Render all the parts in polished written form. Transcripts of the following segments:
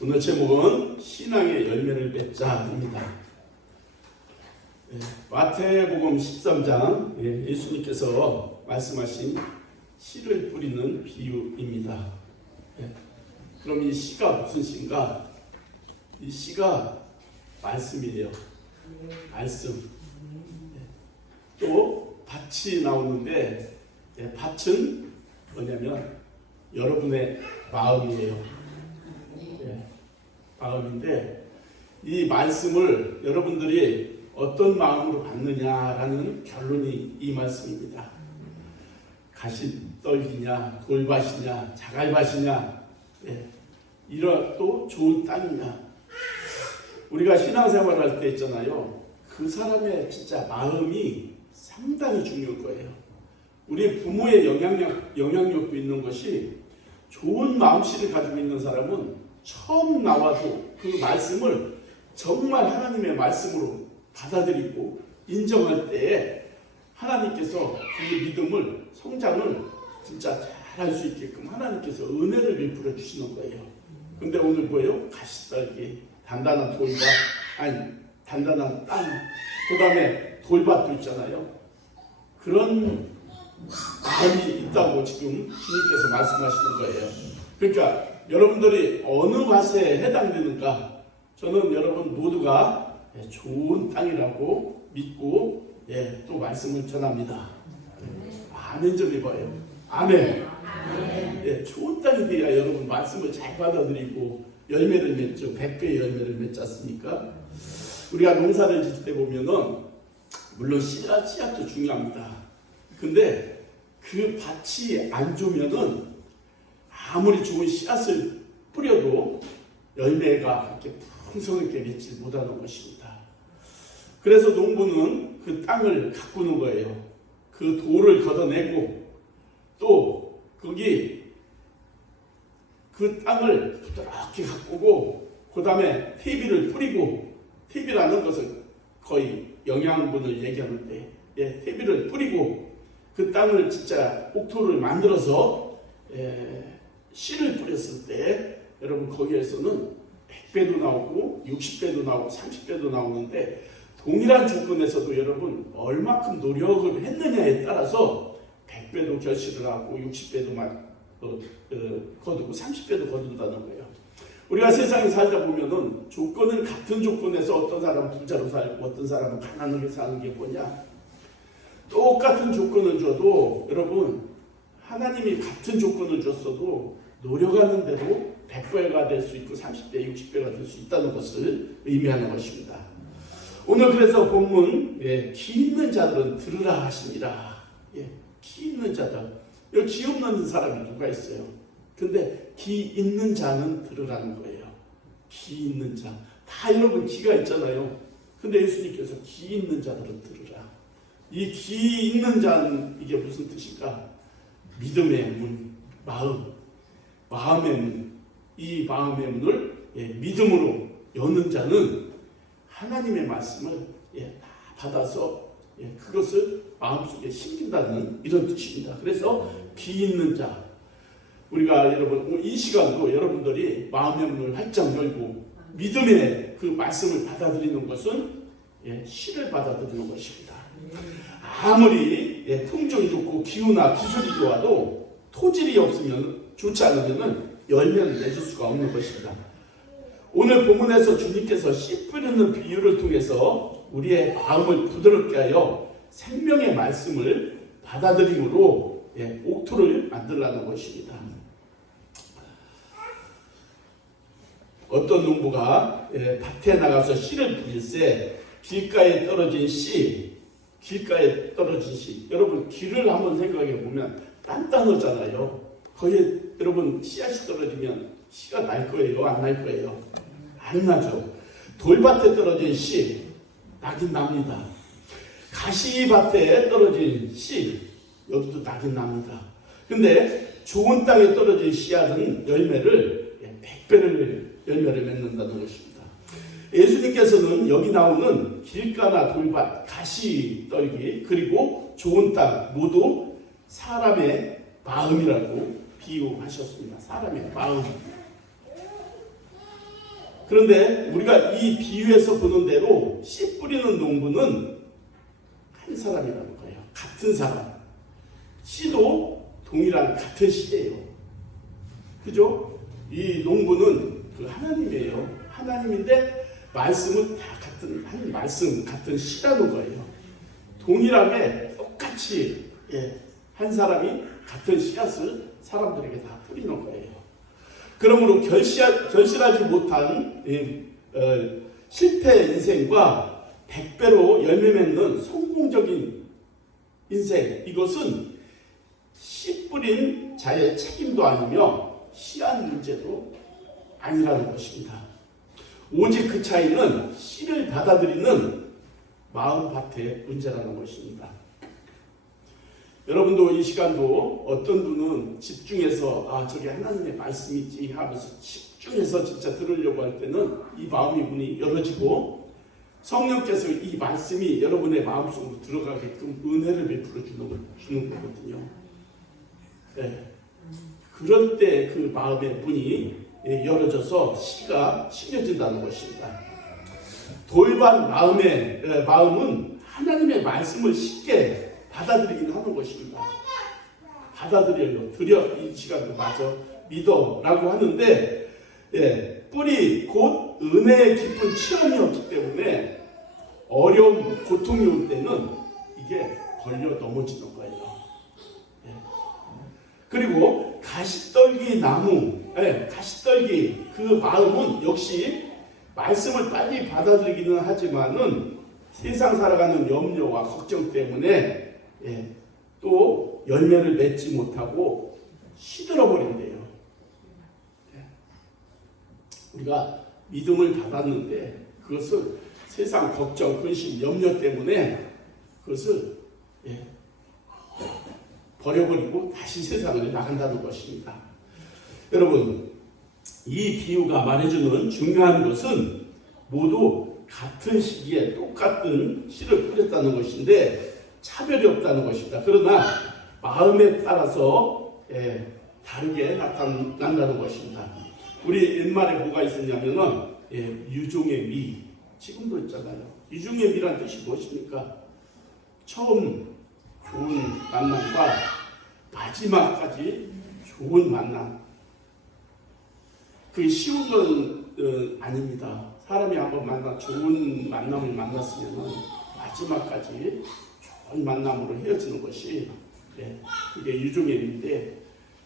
오늘 제목은 신앙의 열매를 맺자입니다. 마태복음 13장 예수님께서 말씀하신 씨를 뿌리는 비유입니다. 그럼 이 씨가 무슨 씨인가? 이 씨가 말씀이에요. 말씀. 또 밭이 나오는데 밭은 뭐냐면 여러분의 마음이에요. 마음인데 이 말씀을 여러분들이 어떤 마음으로 받느냐라는 결론이 이 말씀입니다. 가시떨기냐, 돌밭이냐, 자갈밭이냐, 이런 또 좋은 땅이냐. 우리가 신앙생활 할 때 있잖아요. 그 사람의 진짜 마음이 상당히 중요한 거예요. 우리 부모의 영향력도 있는 것이 좋은 마음씨를 가지고 있는 사람은 처음 나와도 그 말씀을 정말 하나님의 말씀으로 받아들이고 인정할 때에 하나님께서 그 믿음을, 성장을 진짜 잘할 수 있게끔 하나님께서 은혜를 베풀어 주시는 거예요. 근데 오늘 뭐예요? 가시떨기, 단단한 돌밭, 단단한 땅, 그 다음에 돌밭도 있잖아요. 그런 마음이 있다고 지금 주님께서 말씀하시는 거예요. 그러니까 여러분들이 어느 밭에 해당되는가? 저는 여러분 모두가 좋은 땅이라고 믿고 또 말씀을 전합니다. 아멘 좀 해봐요. 아멘. 좋은 땅이 돼야 여러분 말씀을 잘 받아들이고 열매를 맺죠. 100배의 열매를 맺지 않습니까? 우리가 농사를 짓을 때 보면은 물론 씨앗도 중요합니다. 근데 그 밭이 안 좋으면은 아무리 좋은 씨앗을 뿌려도 열매가 그렇게 풍성하게 맺지 못하는 것입니다. 그래서 농부는 그 땅을 가꾸는 거예요. 그 돌을 걷어내고 또 거기 그 땅을 부드럽게 가꾸고 그 다음에 퇴비를 뿌리고, 퇴비라는 것은 거의 영양분을 얘기하는데 퇴비를 뿌리고 그 땅을 진짜 옥토를 만들어서 씨를 뿌렸을 때 여러분 거기에서는 100배도 나오고 60배도 나오고 30배도 나오는데 동일한 조건에서도 여러분 얼마큼 노력을 했느냐에 따라서 100배도 결실을 하고 60배도 거두고 30배도 거둔다는 거예요. 우리가 세상에 살다 보면은 조건은 같은 조건에서 어떤 사람은 부자로 살고 어떤 사람은 가난하게 사는 게 뭐냐? 똑같은 조건을 줘도 여러분 하나님이 같은 조건을 줬어도 노력하는 대로 100배가 될 수 있고 30배, 60배가 될 수 있다는 것을 의미하는 것입니다. 오늘 그래서 본문 기 있는 자들은 들으라 하시니라. 기 있는 자들. 여기 기 없는 사람이 누가 있어요? 근데 기 있는 자는 들으라는 거예요. 기 있는 자. 다 여러분 기가 있잖아요. 근데 예수님께서 기 있는 자들은 들으라. 이 기 있는 자는 이게 무슨 뜻일까? 믿음의 문, 마음의 문. 이 마음의 문을 믿음으로 여는 자는 하나님의 말씀을 다 받아서 그것을 마음속에 심긴다는 이런 뜻입니다. 그래서 기 있는 자. 우리가 여러분 이 시간도 여러분들이 마음의 문을 활짝 열고 믿음의 그 말씀을 받아들이는 것은 씨를 받아들이는 것입니다. 아무리 품종이 좋고 기후나 기술이 좋아도 토질이 없으면 좋지 않으면 열매를 맺을 수가 없는 것입니다. 오늘 본문에서 주님께서 씨 뿌리는 비유를 통해서 우리의 마음을 부드럽게 하여 생명의 말씀을 받아들임으로 옥토를 만들라는 것입니다. 어떤 농부가 밭에 나가서 씨를 뿌릴새 길가에 떨어진 씨, 여러분 길을 한번 생각해 보면 단단하잖아요. 거기에 여러분 씨앗이 떨어지면 씨가 날 거예요? 안 날 거예요? 안 나죠. 돌밭에 떨어진 씨 나긴 납니다. 가시밭에 떨어진 씨 여기도 나긴 납니다. 근데 좋은 땅에 떨어진 씨앗은 열매를 100배를 열매를 맺는다는 것입니다. 예수님께서는 여기 나오는 길가나 돌밭, 가시떨기 그리고 좋은 땅 모두 사람의 마음이라고 비유하셨습니다. 사람의 마음. 그런데 우리가 이 비유에서 보는 대로 씨 뿌리는 농부는 한 사람이라는 거예요. 같은 사람. 씨도 동일한 같은 씨예요. 그죠? 이 농부는 그 하나님이에요. 하나님인데 말씀은 다 같은 한 말씀, 같은 씨라는 거예요. 동일하게 똑같이 한 사람이 같은 씨앗을 사람들에게 다 뿌리는 거예요. 그러므로 결실하지 못한 실패 인생과 100배로 열매 맺는 성공적인 인생, 이것은 씨 뿌린 자의 책임도 아니며 씨앗 문제도 아니라는 것입니다. 오직 그 차이는 씨를 받아들이는 마음밭의 문제라는 것입니다. 여러분도 이 시간도 어떤 분은 집중해서 저게 하나님의 말씀이지 하면서 집중해서 진짜 들으려고 할 때는 이 마음의 문이 열어지고 성령께서 이 말씀이 여러분의 마음속으로 들어가게끔 은혜를 베풀어 주는 거거든요. 네. 그럴 때 그 마음의 문이 열어져서 씨가 심겨진다는 것입니다. 돌반 마음은 하나님의 말씀을 쉽게 받아들이긴 하는 것입니다. 받아들여요. 이 시간도 맞아. 믿어라고 하는데 뿌리 곧 은혜의 깊은 체험이었기 때문에 어려움, 고통이 올 때는 이게 걸려 넘어지는 거예요. 그리고 가시떨기 나무, 가시떨기 그 마음은 역시 말씀을 빨리 받아들이기는 하지만은 세상 살아가는 염려와 걱정 때문에 또 열매를 맺지 못하고 시들어 버린대요. 우리가 믿음을 받았는데 그것을 세상 걱정, 근심, 염려 때문에 그것을 버려버리고 다시 세상을 나간다는 것입니다. 여러분, 이 비유가 말해주는 중요한 것은 모두 같은 시기에 똑같은 씨를 뿌렸다는 것인데 차별이 없다는 것입니다. 그러나 마음에 따라서 다르게 나타난다는 것입니다. 우리 옛말에 뭐가 있었냐면은 유종의 미, 지금도 있잖아요. 유종의 미란 뜻이 무엇입니까? 처음 좋은 만남과 마지막까지 좋은 만남. 그게 쉬운 건 아닙니다. 사람이 한번 좋은 만남을 만났으면 마지막까지 좋은 만남으로 헤어지는 것이 그게 유종의 미인데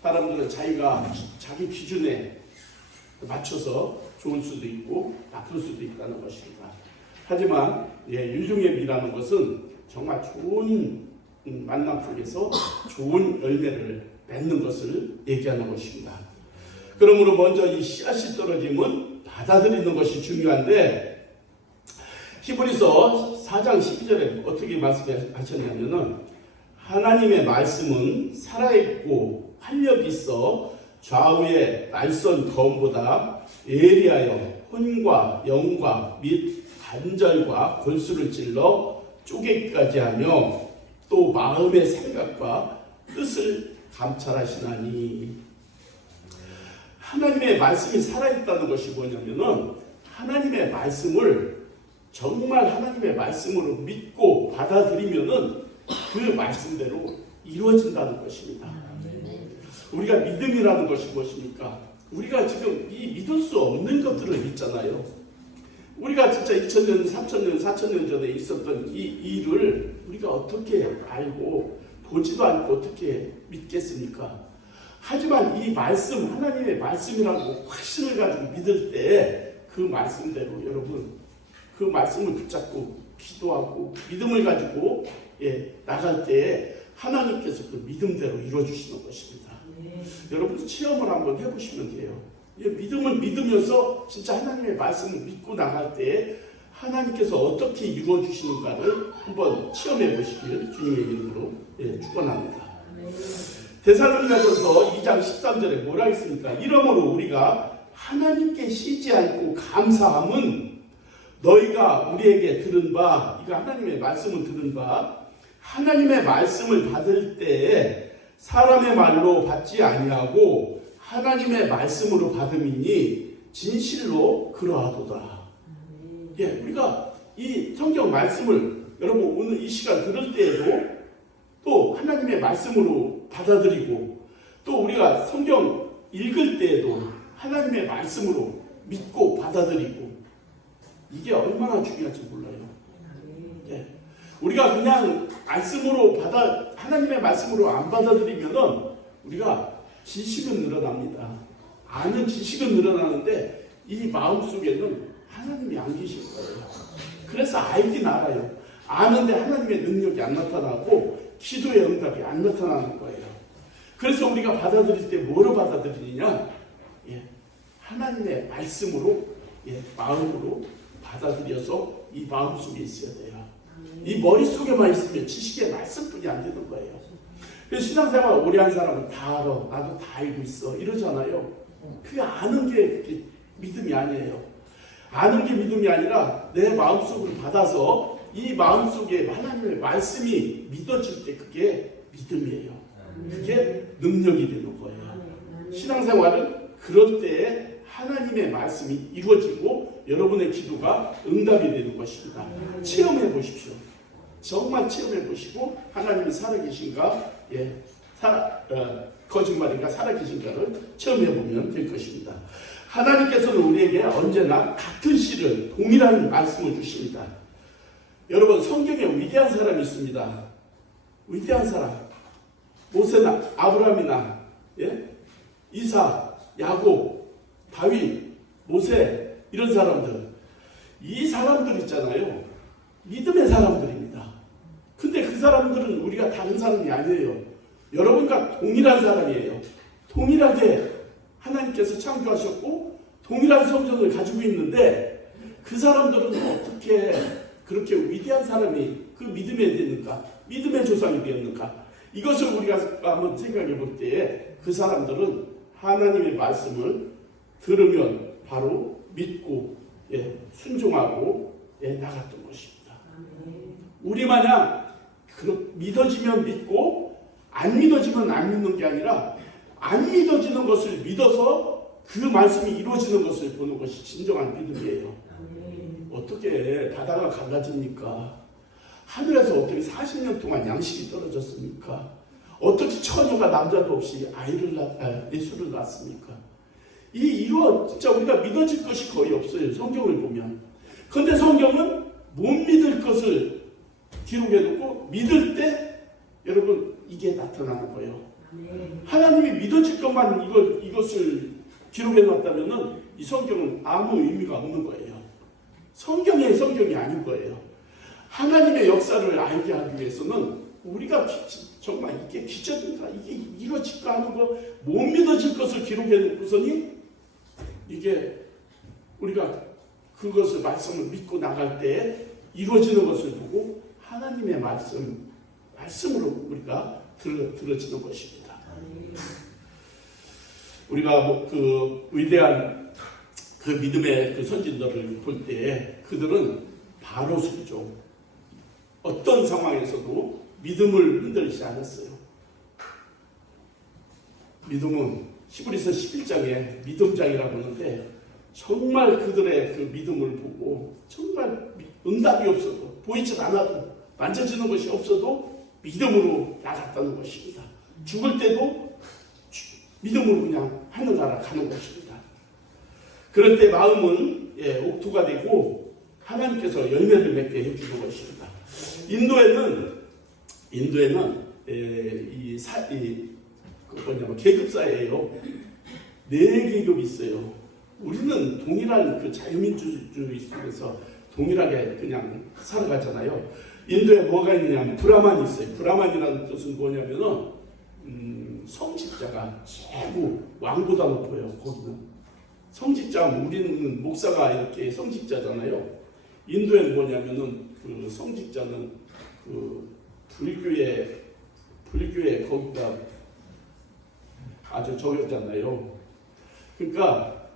사람들은 자기 기준에 맞춰서 좋을 수도 있고 나쁠 수도 있다는 것입니다. 하지만 유종의 미라는 것은 정말 좋은 만남 속에서 좋은 열매를 맺는 것을 얘기하는 것입니다. 그러므로 먼저 이 씨앗이 떨어짐은 받아들이는 것이 중요한데 히브리서 4장 12절에 어떻게 말씀하셨냐면은 하나님의 말씀은 살아있고 활력이 있어 좌우의 날선 검보다 예리하여 혼과 영과 및 관절과 골수를 찔러 쪼개기까지 하며 또 마음의 생각과 뜻을 감찰하시나니. 하나님의 말씀이 살아있다는 것이 뭐냐면은 하나님의 말씀을 정말 하나님의 말씀으로 믿고 받아들이면은 그 말씀대로 이루어진다는 것입니다. 우리가 믿음이라는 것이 무엇입니까? 우리가 지금 이 믿을 수 없는 것들을 믿잖아요. 우리가 진짜 2000년, 3000년, 4000년 전에 있었던 이 일을 우리가 어떻게 알고 보지도 않고 어떻게 믿겠습니까? 하지만 이 말씀, 하나님의 말씀이라고 확신을 가지고 믿을 때 그 말씀대로 여러분 그 말씀을 붙잡고 기도하고 믿음을 가지고 나갈 때 하나님께서 그 믿음대로 이루어주시는 것입니다. 여러분도 체험을 한번 해보시면 돼요. 믿음을 믿으면서 진짜 하나님의 말씀을 믿고 나갈 때 하나님께서 어떻게 이루어주시는가를 한번 체험해 보시길 주님의 이름으로 축원합니다. 데살로니가전서 2장 13절에 뭐라 했습니까? 이러므로 우리가 하나님께 쉬지 않고 감사함은 너희가 우리에게 들은 바, 이거 하나님의 말씀을 들은 바, 하나님의 말씀을 받을 때에 사람의 말로 받지 아니하고 하나님의 말씀으로 받음이니 진실로 그러하도다. 예, 우리가 이 성경 말씀을 여러분 오늘 이 시간 들을 때에도 또 하나님의 말씀으로 받아들이고 또 우리가 성경 읽을 때에도 하나님의 말씀으로 믿고 받아들이고 이게 얼마나 중요한지 몰라요. 예. 우리가 그냥 말씀으로 하나님의 말씀으로 안 받아들이면은 우리가 지식은 늘어납니다. 아는 지식은 늘어나는데 이 마음 속에는 하나님이 안 계신 거예요. 그래서 알긴 알아요. 아는데 하나님의 능력이 안 나타나고 기도의 응답이 안 나타나는 거예요. 그래서 우리가 받아들일 때 뭐로 받아들이느냐? 예. 하나님의 말씀으로 마음으로 받아들여서 이 마음 속에 있어야 돼요. 이 머릿속에만 있으면 지식의 말씀뿐이 안 되는 거예요. 그래서 신앙생활 오래 한 사람은 다 알아. 나도 다 알고 있어. 이러잖아요. 그게 아는 게 믿음이 아니에요. 아는 게 믿음이 아니라 내 마음속으로 받아서 이 마음속에 하나님의 말씀이 믿어질 때 그게 믿음이에요. 그게 능력이 되는 거예요. 신앙생활은 그럴 때에 하나님의 말씀이 이루어지고 여러분의 기도가 응답이 되는 것입니다. 체험해 보십시오. 정말 체험해 보시고 하나님이 살아계신가, 거짓말인가 살아계신가를 체험해 보면 될 것입니다. 하나님께서는 우리에게 언제나 같은 시를 동일한 말씀을 주십니다. 여러분 성경에 위대한 사람이 있습니다. 위대한 사람 모세나 아브라함이나 이삭, 야곱, 다윗, 모세 이런 사람들 이 사람들 있잖아요. 믿음의 사람들입니다. 근데 그 사람들은 우리가 다른 사람이 아니에요. 여러분과 동일한 사람이에요. 동일하게 하나님께서 창조하셨고 동일한 성전을 가지고 있는데 그 사람들은 어떻게 그렇게 위대한 사람이 그 믿음에 되는가? 믿음의 조상이 되었는가? 이것을 우리가 한번 생각해 볼 때에 그 사람들은 하나님의 말씀을 들으면 바로 믿고 순종하고 나갔던 것입니다. 우리 마냥 믿어지면 믿고 안 믿어지면 안 믿는 게 아니라 안 믿어지는 것을 믿어서 그 말씀이 이루어지는 것을 보는 것이 진정한 믿음이에요. 어떻게 바다가 갈라집니까? 하늘에서 어떻게 40년 동안 양식이 떨어졌습니까? 어떻게 처녀가 남자도 없이 예수를 낳았습니까? 진짜 우리가 믿어질 것이 거의 없어요. 성경을 보면. 그런데 성경은 못 믿을 것을 기록해놓고 믿을 때 여러분 이게 나타나는 거예요. 하나님이 믿어질 것만 이것을 기록해놨다면은 이 성경은 아무 의미가 없는 거예요. 성경이 아닌 거예요. 하나님의 역사를 알게 하기 위해서는 우리가 정말 이게 기적인가 이게 이루어질까 하는 거 못 믿어질 것을 기록해놓고서니 이게 우리가 그것을 말씀을 믿고 나갈 때 이루어지는 것을 보고 하나님의 말씀으로 우리가 들어지는 것입니다. 우리가 그 위대한 그 믿음의 그 선진들을 볼 때 그들은 바로 순종, 어떤 상황에서도 믿음을 흔들리지 않았어요. 믿음은 히브리서 11장에 믿음장이라고 하는데 정말 그들의 그 믿음을 보고 정말 응답이 없어도 보이지 않아도 만져지는 것이 없어도 믿음으로 나갔다는 것입니다. 죽을 때도 믿음으로 그냥 하늘나라 가는 것입니다. 그럴 때 마음은 옥토가 되고 하나님께서 열매를 맺게 해주는 것입니다. 인도에는 계급사예요. 4계급이 있어요. 우리는 동일한 그 자유민주주의 속에서 동일하게 그냥 살아가잖아요. 인도에 뭐가 있느냐면 브라만이 있어요. 브라만이라는 뜻은 뭐냐면은 성직자가 최고 왕보다 높아요. 거기는 성직자, 우리는 목사가 이렇게 성직자잖아요. 인도에는 뭐냐면은 그 성직자는 그 불교의 거기가 아주 저겼잖아요. 그러니까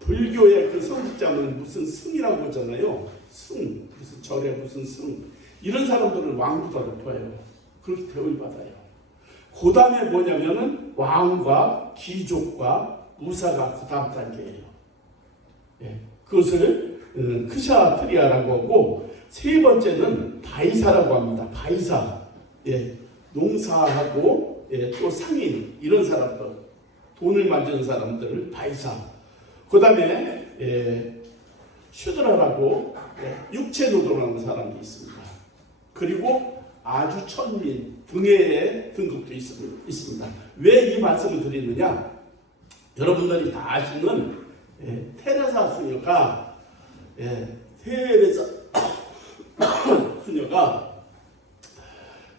불교의 그 성직자는 무슨 승이라고 하잖아요. 승, 무슨 절에 무슨 승. 이런 사람들은 왕보다 높아요. 그렇게 대우를 받아요. 그 다음에 뭐냐면은 왕과 귀족과 무사가 그 다음 단계예요. 그것을 크샤트리아라고 하고, 세 번째는 바이사라고 합니다. 바이사. 농사하고 또 상인 이런 사람들, 돈을 만드는 사람들을 바이사. 그 다음에 슈드라라고 육체 노동하는 사람도 있습니다. 그리고 아주 천민 등의 등급도 있습니다. 왜 이 말씀을 드리느냐? 여러분들이 다 아시는 테레사 수녀가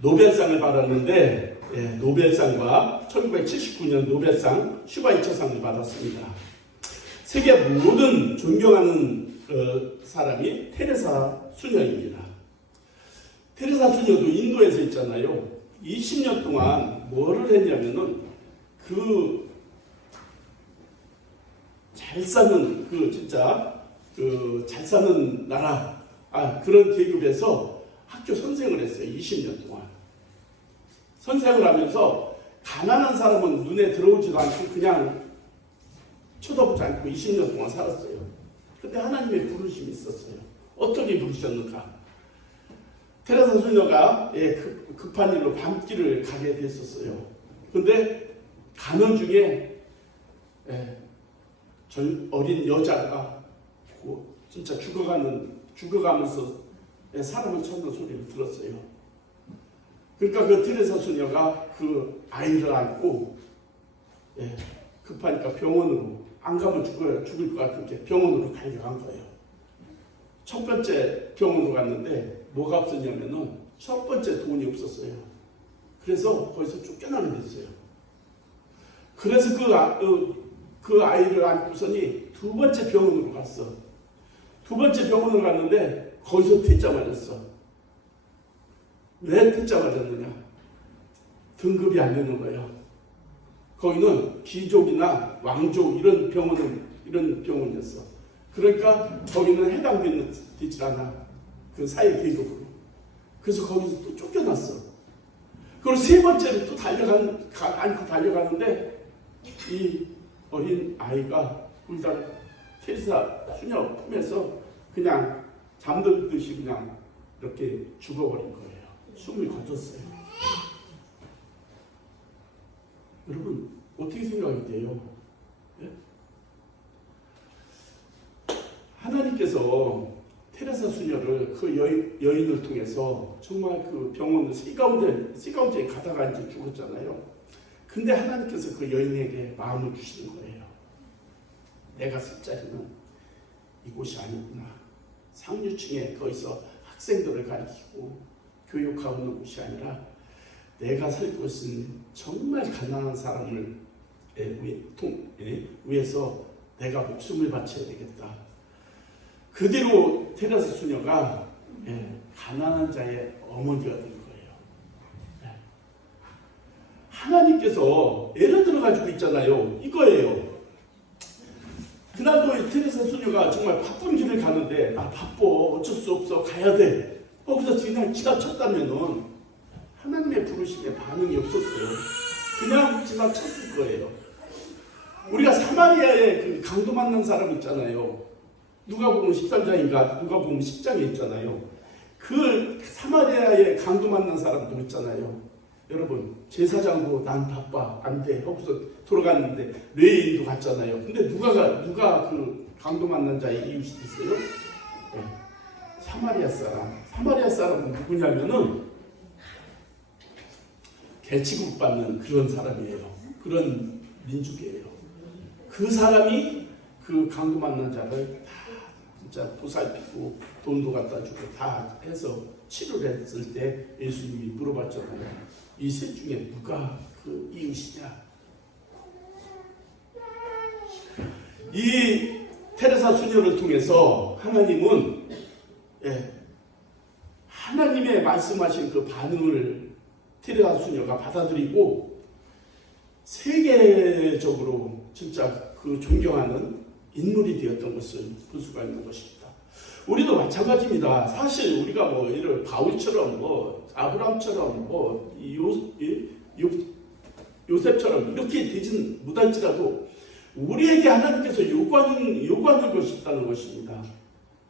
노벨상을 받았는데, 노벨상과 1979년 노벨상 슈바이처상을 받았습니다. 세계 모든 존경하는 사람이 테레사 수녀입니다. 테레사 수녀도 인도에서 있잖아요. 20년 동안 뭐를 했냐면은 잘 사는 잘 사는 나라 그런 계급에서 학교 선생을 했어요. 20년 동안 선생을 하면서 가난한 사람은 눈에 들어오지도 않고 그냥 쳐다보지 않고 20년 동안 살았어요. 근데 하나님의 부르심이 있었어요. 어떻게 부르셨는가? 테레사 수녀가 급한 일로 밤길을 가게 됐었어요. 근데 가는 중에 어린 여자가 진짜 죽어가면서 사람을 찾는 소리를 들었어요. 그러니까 그 테레사 수녀가 그 아이를 안고 급하니까 병원으로, 안 가면 죽을 것 같은데 병원으로 달려간 거예요. 첫 번째 병원으로 갔는데 뭐가 없었냐면은 첫 번째 돈이 없었어요. 그래서 거기서 쫓겨나게 됐어요. 그래서 그 아이를 안고서니 두 번째 병원으로 갔어. 두 번째 병원으로 갔는데 거기서 퇴짜 맞았어. 왜 퇴짜 맞았느냐? 등급이 안 되는 거예요. 거기는 귀족이나 왕족 이런 병원이었어. 그러니까 거기는 해당되지 않아. 그 사회 계급으로. 그래서 거기서 또 쫓겨났어. 그리고 세 번째로 또 안고 달려가는데 이 어린 아이가 울다 테레사 수녀 품에서 그냥 잠들듯이 그냥 이렇게 죽어버린 거예요. 숨을 거뒀어요. 여러분 어떻게 생각이 돼요? 하나님께서 테레사 수녀를 그 여인을 통해서 정말 그 병원 C가운데에 가다가 이제 죽었잖아요. 근데 하나님께서 그 여인에게 마음을 주시는 거예요. 내가 쓸 자리는 이곳이 아니구나. 상류층에 거기서 학생들을 가르치고 교육하는 곳이 아니라 내가 살 곳은 정말 가난한 사람을 위해서 내가 목숨을 바쳐야 되겠다. 그 뒤로 테레사 수녀가 가난한 자의 어머니가 된 거예요. 하나님께서 예를 들어가지고 있잖아요. 이거예요. 그날도 테레사 수녀가 정말 바쁜 길을 가는데 나 바빠 어쩔 수 없어 가야 돼. 거기서 그냥 지나쳤다면은 하나님의 부르심에 반응이 없었어요. 그냥 지나쳤을 거예요. 우리가 사마리아에 그 강도 만난 사람 있잖아요. 누가복음 13장인가 누가복음 10장에 있잖아요. 그 사마리아에 강도 만난 사람도 있잖아요. 여러분 제사장도 난 바빠 안 돼 하고서 돌아갔는데 레인도 갔잖아요. 근데 누가 그 강도 만난 자의 이웃이 있어요? 사마리아 사람은 누구냐면은 개취급받는 그런 사람이에요. 그런 민족이에요. 그 사람이 그 강도 만난 자를 다 진짜 보살피고 돈도 갖다 주고 다 해서 치료를 했을 때 예수님이 물어봤잖아요. 이 셋 중에 누가 그 이웃이냐? 이 테레사 수녀를 통해서 하나님은 하나님의 말씀하신 그 반응을 테레사 수녀가 받아들이고 세계적으로 진짜 그 존경하는 인물이 되었던 것을 볼 수가 있는 것입니다. 우리도 마찬가지입니다. 사실 우리가 뭐 이런 바울처럼 아브라함처럼 요셉처럼 이렇게 되진 못할지라도 우리에게 하나님께서 요구하는 것이 있다는 것입니다.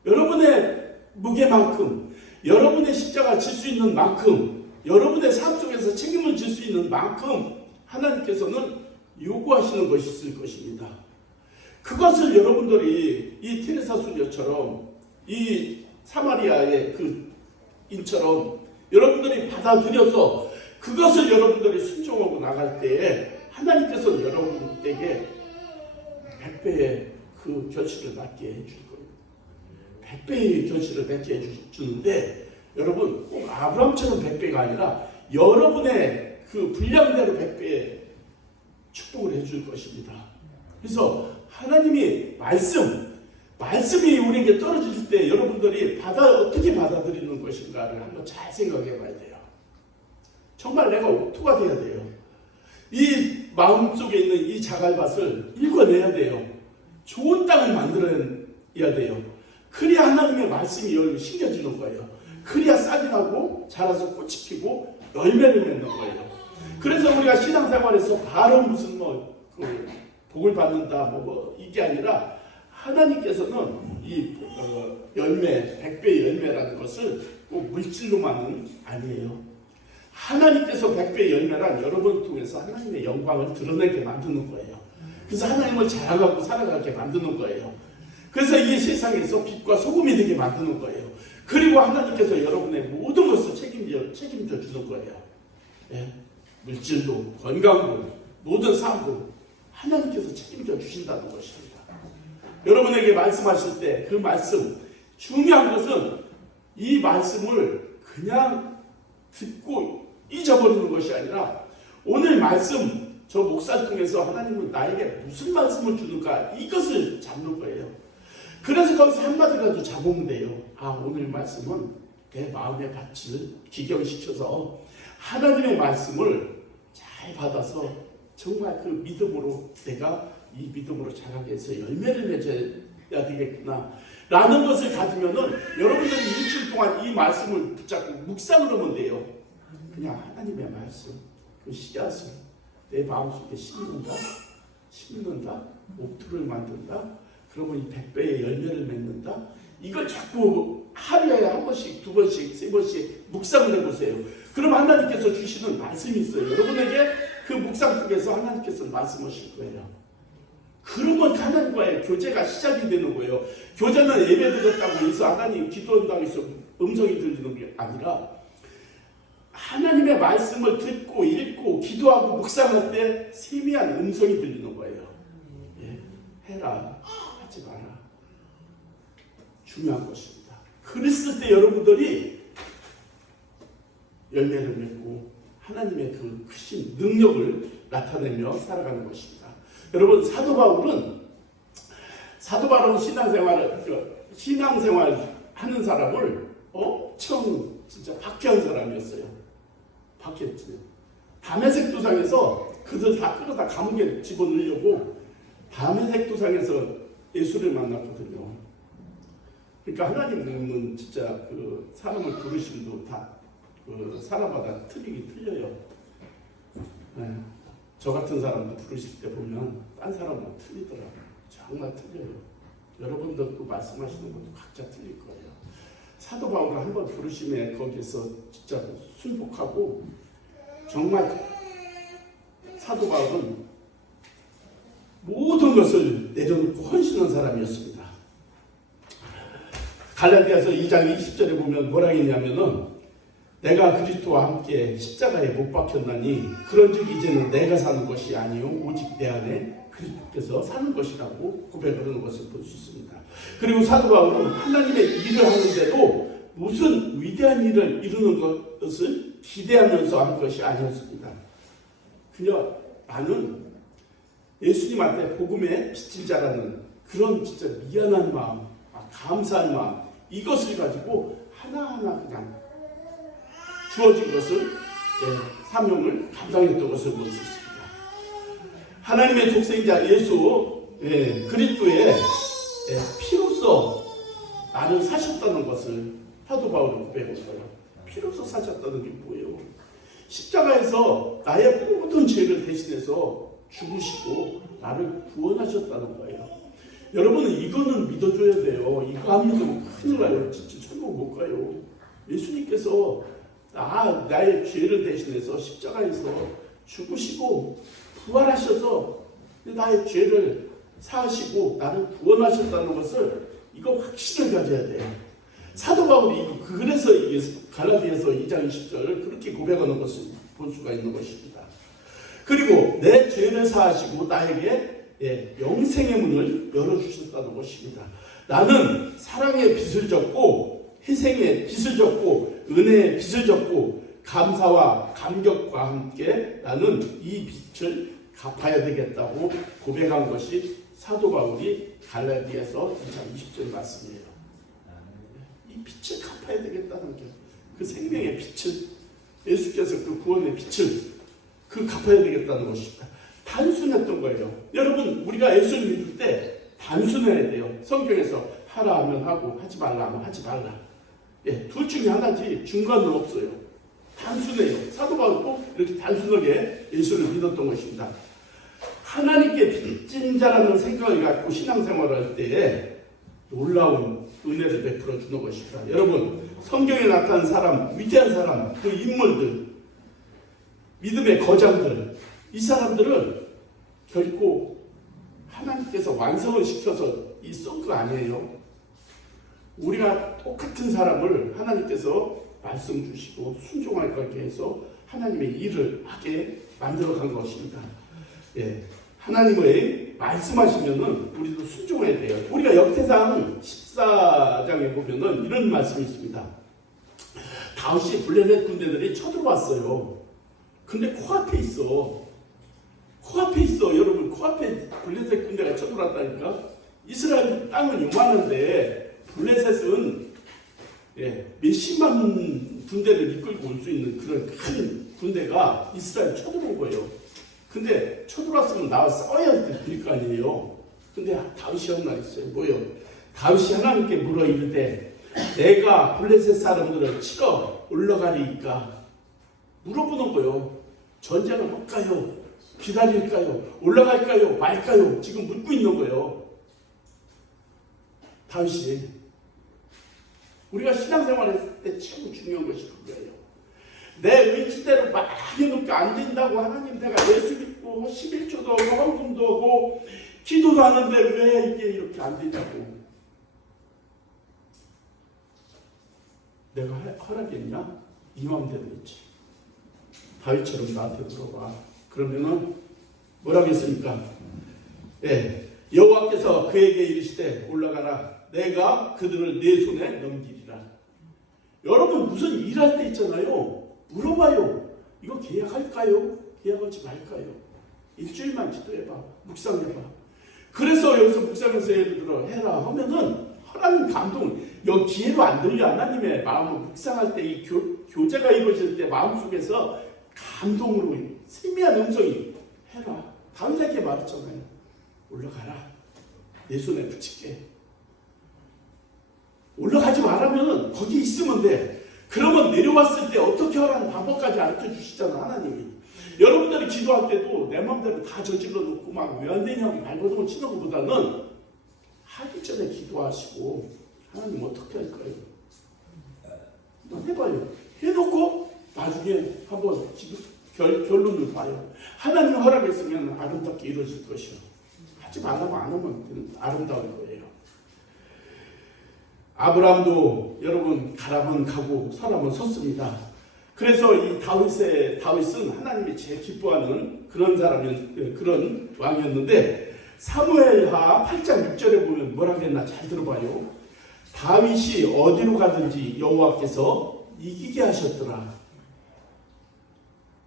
여러분의 무게만큼, 여러분의 십자가 질 수 있는 만큼, 여러분의 삶 속에서 책임을 질 수 있는 만큼 하나님께서는 요구하시는 것이 있을 것입니다. 그것을 여러분들이 이 테레사 수녀처럼 이 사마리아의 그 인처럼 여러분들이 받아들여서 그것을 여러분들이 순종하고 나갈 때에 하나님께서는 여러분에게 100배의 그 결실을 맺게 해줄 거예요. 100배의 결실을 맺게 해주는데 여러분 꼭 아브라함처럼 100배가 아니라 여러분의 그 분량대로 100배의 축복을 해줄 것입니다. 그래서 하나님이 말씀이 우리에게 떨어질 때 여러분들이 어떻게 받아들이는 것인가를 한번 잘 생각해 봐야 돼요. 정말 내가 옥토가 돼야 돼요. 이 마음속에 있는 이 자갈밭을 읽어내야 돼요. 좋은 땅을 만들어야 돼요. 그래야 하나님의 말씀이 여기 심겨지는 거예요. 그래야 싹이 나고 자라서 꽃이 피고 열매를 맺는 거예요. 그래서 우리가 신앙생활에서 바로 무슨 복을 받는다 이게 아니라 하나님께서는 이 열매, 100배의 열매라는 것을 꼭 물질로만은 아니에요. 하나님께서 100배의 열매란 여러분을 통해서 하나님의 영광을 드러내게 만드는 거예요. 그래서 하나님을 자랑하고 살아가게 만드는 거예요. 그래서 이 세상에서 빛과 소금이 되게 만드는 거예요. 그리고 하나님께서 여러분의 모든 것을 책임져 주는 거예요. 예? 물질도, 건강도, 모든 삶도 하나님께서 책임져 주신다는 것입니다. 여러분에게 말씀하실 때 그 말씀, 중요한 것은 이 말씀을 그냥 듣고 잊어버리는 것이 아니라 오늘 말씀, 저 목사를 통해서 하나님은 나에게 무슨 말씀을 주는가 이것을 잡는 거예요. 그래서 거기서 한마디라도 잡으면 돼요. 오늘 말씀은 내 마음의 밭을 기경시켜서 하나님의 말씀을 잘 받아서 정말 그 믿음으로 내가 이 믿음으로 자라게 해서 열매를 맺어야 되겠구나 라는 것을 가지면은 여러분들이 일주일 동안 이 말씀을 붙잡고 묵상을 하면 돼요. 그냥 하나님의 말씀, 그 씨앗을 내 마음속에 심는다, 옥토를 만든다, 그러면 이 100배의 열매를 맺는다. 이걸 자꾸 하루에 한 번씩, 두 번씩, 세 번씩 묵상을 해보세요. 그럼 하나님께서 주시는 말씀이 있어요. 여러분에게 그 묵상 속에서 하나님께서 말씀하실 거예요. 그러면 하나님과의 교제가 시작이 되는 거예요. 교제는 예배 드렸다고 해서 하나님 기도한다고 해서 음성이 들리는 게 아니라 하나님의 말씀을 듣고 읽고 기도하고 묵상할 때 세미한 음성이 들리는 거예요. 해라, 하지 마라. 중요한 것입니다. 그랬을 때 여러분들이 열매를 맺고 하나님의 그 크신 능력을 나타내며 살아가는 것입니다. 여러분 사도 바울은 신앙생활 하는 사람을 엄청 진짜 박해한 사람이었어요. 박해했지. 다메섹 도상에서 그들 다 끌어다 감옥에 집어넣으려고 다메섹 도상에서 예수를 만났거든요. 그러니까 하나님은 진짜 그 사람을 부르심도 다 그 사람마다 틀려요. 네. 저 같은 사람도 부르실 때 보면 딴 사람은 틀리더라고요. 정말 틀려요. 여러분들도 말씀하시는 것도 각자 틀릴 거예요. 사도 바울을 한번 부르심에 거기서 진짜 순복하고 정말 사도 바울은 모든 것을 내려놓고 헌신한 사람이었습니다. 갈라디아서 2장 20절에 보면 뭐라 했냐면은 내가 그리스도와 함께 십자가에 못 박혔나니 그런즉 이제는 내가 사는 것이 아니요 오직 내 안에 그리스도께서 사는 것이라고 고백을 하는 것을 볼 수 있습니다. 그리고 사도 바울은 하나님의 일을 하는데도 무슨 위대한 일을 이루는 것을 기대하면서 한 것이 아니었습니다. 그냥 나는 예수님한테 복음의 빛을 자라는 그런 진짜 미안한 마음, 감사한 마음 이것을 가지고 하나하나 그냥 주어진 것을 사명을 감당했던 것을 볼 수 있습니다. 하나님의 독생자 예수 그리스도의 피로써 나를 사셨다는 것을 사도 바울은 고백했어요. 피로써 사셨다는 게 뭐예요? 십자가에서 나의 모든 죄를 대신해서 죽으시고 나를 구원하셨다는 거예요. 여러분은 이거는 믿어줘야 돼요. 이거 안 믿으면 큰일 나요. 진짜 천국 못 가요. 예수님께서 나의 죄를 대신해서 십자가에서 죽으시고 부활하셔서 나의 죄를 사하시고 나를 구원하셨다는 것을 이거 확신을 가져야 돼요. 사도 바울이 그래서 갈라디아서 2장 20절 그렇게 고백하는 것을 볼 수가 있는 것입니다. 그리고 내 죄를 사하시고 나에게 영생의 문을 열어주셨다는 것입니다. 나는 사랑의 빚을 졌고 희생의 빚을 졌고 은혜의 빚을 졌고 감사와 감격과 함께 나는 이 빚을 갚아야 되겠다고 고백한 것이 사도 바울이 갈라디아서 2장 20절 말씀이에요. 이 빚을 갚아야 되겠다는 게 그 생명의 빚을 예수께서 그 구원의 빚을 그 갚아야 되겠다는 것입니다. 단순했던 거예요. 여러분 우리가 예수를 믿을 때 단순해야 돼요. 성경에서 하라 하면 하고 하지 말라 하면 하지 말라. 둘 중에 하나지 중간은 없어요. 단순해요. 사도 바울도 이렇게 단순하게 예수를 믿었던 것입니다. 하나님께 빚진 자라는 생각을 갖고 신앙생활을 할 때에 놀라운 은혜를 베풀어 주는 것입니다. 여러분 성경에 나타난 사람, 위대한 사람, 그 인물들, 믿음의 거장들, 이 사람들은 결코 하나님께서 완성을 시켜서 쏜 거 아니에요. 우리가 똑같은 사람을 하나님께서 말씀 주시고 순종하게 해서 하나님의 일을 하게 만들어 간 것입니다. 하나님의 말씀하시면은 우리도 순종해야 돼요. 우리가 역대상 14장에 보면은 이런 말씀이 있습니다. 다윗이 블레셋 군대들이 쳐들어왔어요. 근데 코앞에 있어. 코앞에 있어. 여러분 코앞에 블레셋 군대가 쳐들어왔다니까. 이스라엘 땅은 요만한데 블레셋은 몇십만 군대를 이끌고 올 수 있는 그런 큰 군대가 이스라엘 쳐들어온 거예요. 근데 쳐들어왔으면 나와 싸워야 될 거 아니에요. 근데 다윗이 한 말 있어요. 뭐요? 다윗이 하나님께 물어 이르되 내가 블레셋 사람들을 치러 올라가리이까 물어보는 거예요. 전쟁을 할까요? 기다릴까요? 올라갈까요? 말까요? 지금 묻고 있는 거예요. 다윗이. 우리가 신앙생활했을 때 최고 중요한 것이 그거예요. 내 의지대로 막 해놓고 안 된다고 하나님 내가 예수 믿고 11조도 하고 헌금도 하고 기도도 하는데 왜 이게 이렇게 안 되냐고. 내가 허락했냐? 이 마음대로 했지. 다윗처럼 나한테 물어봐. 그러면은 뭐라고 했습니까? 여호와께서 그에게 이르시되 올라가라. 내가 그들을 내 손에 넘기리라. 여러분 무슨 일할 때 있잖아요. 물어봐요. 이거 계약할까요? 계약하지 말까요? 일주일만 기도해봐. 묵상해봐. 그래서 여기서 묵상해서 예를 들어 해라 하면은 하나님 감동. 여기 귀로 안 들려. 하나님의 마음을 묵상할 때 이 교제가 이루어질 때 마음속에서 감동으로 세미한 음성이 해라. 다윗에게 말했잖아요. 올라가라. 내 손에 붙일게. 올라가지 말라면 거기 있으면 돼. 그러면 내려왔을 때 어떻게 하라는 방법까지 알려 주시잖아 하나님이. 여러분들이 기도할 때도 내 마음대로 다 저질러 놓고 막 왜 안 되냐고 발버둥을 치는 것보다는 하기 전에 기도하시고 하나님 어떻게 할까요? 해봐요. 해놓고 나중에 한번 결론을 봐요. 하나님 허락했으면 아름답게 이루어질 것이요. 하지 말라고 안 하면 아름다울 거예요. 아브라함도 여러분 가라면 가고 서라면 섰습니다. 그래서 이 다윗은 하나님이 제일 기뻐하는 그런 왕이었는데 사무엘하 8장 6절에 보면 뭐라고 했나 잘 들어봐요. 다윗이 어디로 가든지 여호와께서 이기게 하셨더라.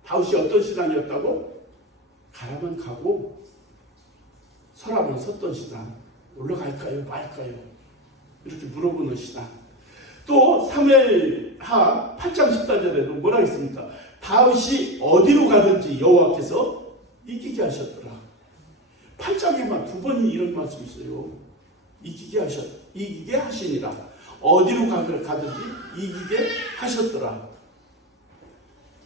다윗이 어떤 신앙이었다고? 가라면 가고 서라면 섰던 신앙. 올라갈까요? 말까요? 이렇게 물어보는 신앙. 또 사무엘하 8장 14절에도 뭐라 했습니까? 다윗이 어디로 가든지 여호와께서 이기게 하셨더라. 8장에만 2번이 이런 말씀이 있어요. 이기게 하시니라. 어디로 가든지 이기게 하셨더라.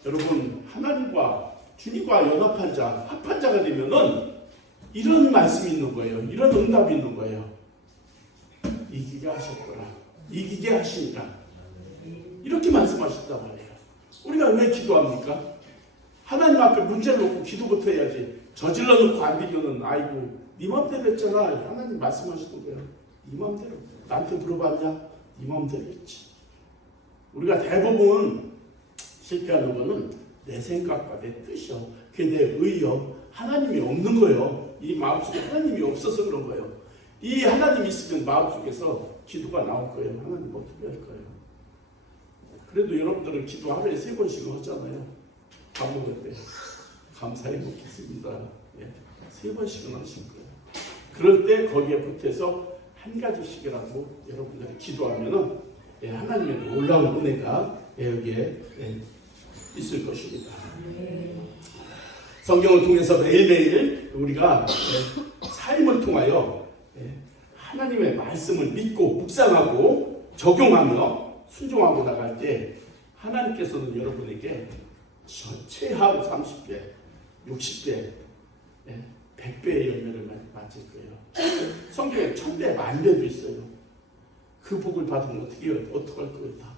여러분 하나님과 주님과 연합한 자, 합한 자가 되면은 이런 말씀이 있는 거예요. 이런 응답이 있는 거예요. 이기게 하셨구나. 이기게 하시니까. 이렇게 말씀하셨단 말이에요. 우리가 왜 기도합니까? 하나님 앞에 문제를 놓고 기도부터 해야지. 저질러 놓고 안 되면은 아이고 네 맘대로 했잖아. 하나님 말씀하시는 거예요. 네 맘대로. 나한테 물어봤냐? 네 맘대로 했지. 우리가 대부분 실패하는 거는 내 생각과 내 뜻이요. 그게 내 의요. 하나님이 없는 거예요. 이 마음속에 하나님이 없어서 그런 거예요. 이 하나님이 있으면 마음속에서 기도가 나올 거예요. 하나님 어떻게 할 거예요? 그래도 여러분들은 기도 하루에 3번씩은 하잖아요. 밥 먹을 때 감사히 먹겠습니다. 3번씩은 하실 거예요. 그럴 때 거기에 보태서 한 가지씩이라도 여러분들이 기도하면은 하나님의 놀라운 은혜가 여기에 있을 것입니다. 성경을 통해서 매일매일 우리가 삶을 통하여 하나님의 말씀을 믿고 묵상하고 적용하며 순종하고 나갈 때 하나님께서는 여러분에게 최하로 30배, 60배, 100배의 열매를 맞을 거예요. 성경에 1000배, 10,000배도 있어요. 그 복을 받으면 어떻게 할 거예요? 다.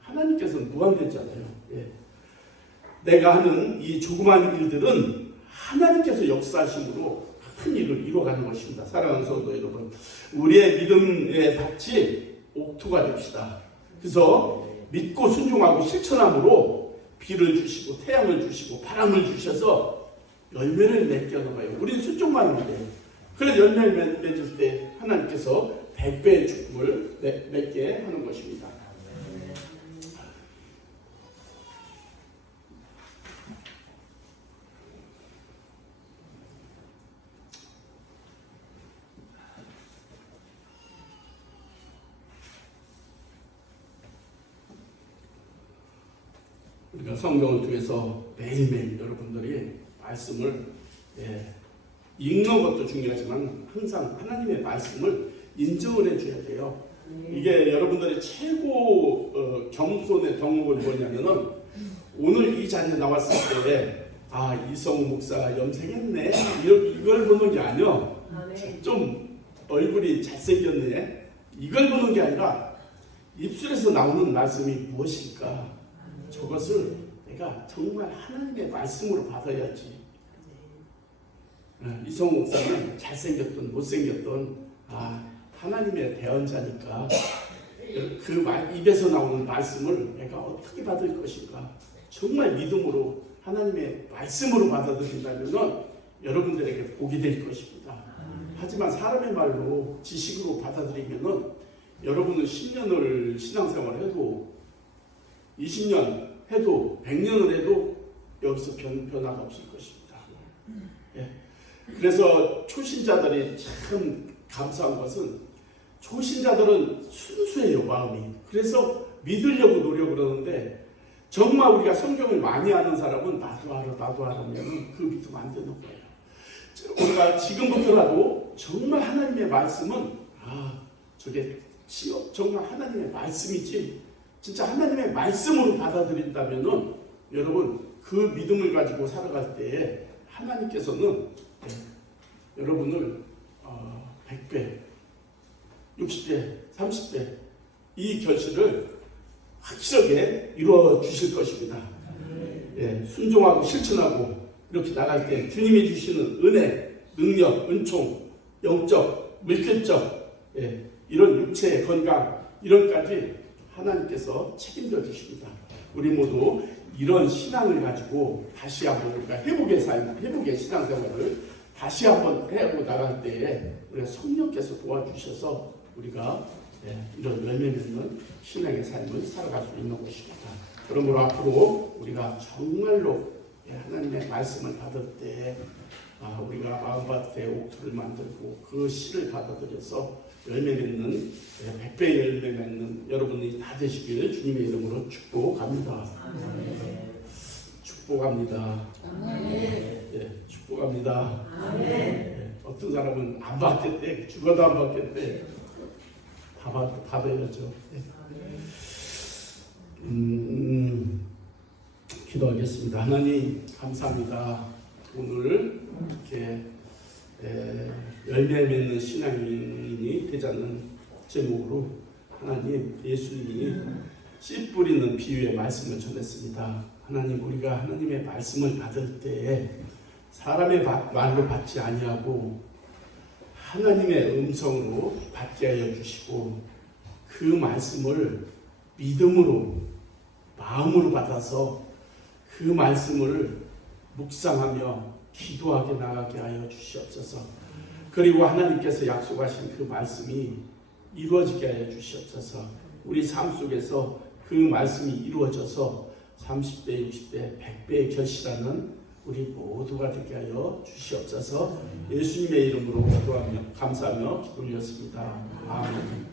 하나님께서는 무한대잖아요. 내가 하는 이 조그만 일들은 하나님께서 역사하심으로 큰 일을 이루어가는 것입니다. 사랑하는 성도 여러분, 우리의 믿음의 밭이 옥토가 됩시다. 그래서 믿고 순종하고 실천함으로 비를 주시고 태양을 주시고 바람을 주셔서 열매를 맺게 하는 거예요. 우리는 순종만 하면 돼요. 그래서 열매를 맺을 때 하나님께서 100배의 축복을 맺게 하는 것입니다. 우리가 성경을 통해서 매일매일 여러분들이 말씀을 읽는 것도 중요하지만 항상 하나님의 말씀을 인정을 해줘야 돼요. 이게 여러분들의 최고 겸손의 덕목은 뭐냐면은 오늘 이 자리에 나왔을 때 이성우 목사 염색했네 이걸 보는 게 아니요. 좀 얼굴이 잘생겼네 이걸 보는 게 아니라 입술에서 나오는 말씀이 무엇일까? 저것을 내가 정말 하나님의 말씀으로 받아야지. 이성우 목사는 잘생겼든 못생겼든 하나님의 대언자니까 그 입에서 나오는 말씀을 내가 어떻게 받을 것인가. 정말 믿음으로 하나님의 말씀으로 받아들인다면 여러분들에게 복이 될 것입니다. 하지만 사람의 말로 지식으로 받아들이면 여러분은 10년을 신앙생활을 해도 20년 해도 100년을 해도 여기서 변화가 없을 것입니다. 그래서 초신자들이 참 감사한 것은 초신자들은 순수해요, 마음이. 그래서 믿으려고 노력을 하는데 정말 우리가 성경을 많이 아는 사람은 나도 알아 하면 그 믿으면 안 되는 거예요. 우리가 지금부터라도 정말 하나님의 말씀은 저게 정말 하나님의 말씀이지 진짜 하나님의 말씀으로 받아들인다면은 여러분 그 믿음을 가지고 살아갈 때에 하나님께서는 여러분을 100배, 60배, 30배 이 결실을 확실하게 이루어 주실 것입니다. 순종하고 실천하고 이렇게 나갈 때 주님이 주시는 은혜, 능력, 은총, 영적, 물질적 이런 육체의 건강 이런까지 하나님께서 책임져 주십니다. 우리 모두 이런 신앙을 가지고 다시 한번 우리가 회복의 신앙생활을 다시 한번 해보고 나갈 때에 우리가 성령께서 도와주셔서 우리가 이런 열매 맺는 신앙의 삶을 살아갈 수 있는 것입니다. 그러므로 앞으로 우리가 정말로 하나님의 말씀을 받을 때 우리가 마음밭에 옥토를 만들고 그 씨를 받아들여서 열매 맺는 100배의 열매 맺는 여러분이 다 되시길 주님의 이름으로 축복합니다. 축복합니다. 축복합니다. 어떤 사람은 안 받겠대. 죽어도 안 받겠대. 다 받아야죠. 기도하겠습니다. 하나님 감사합니다. 오늘 이렇게 열매 맺는 신앙인이 되자는 제목으로 하나님 예수님이 씨 뿌리는 비유의 말씀을 전했습니다. 하나님 우리가 하나님의 말씀을 받을 때에 사람의 말로 받지 아니하고 하나님의 음성으로 받게 하여 주시고 그 말씀을 믿음으로 마음으로 받아서 그 말씀을 묵상하며 기도하게 나가게 하여 주시옵소서. 그리고 하나님께서 약속하신 그 말씀이 이루어지게 하여 주시옵소서. 우리 삶 속에서 그 말씀이 이루어져서 30배, 60배, 100배의 결실하는 우리 모두가 되게 하여 주시옵소서. 예수님의 이름으로 기도하며 감사하며 기도 올렸습니다. 아멘.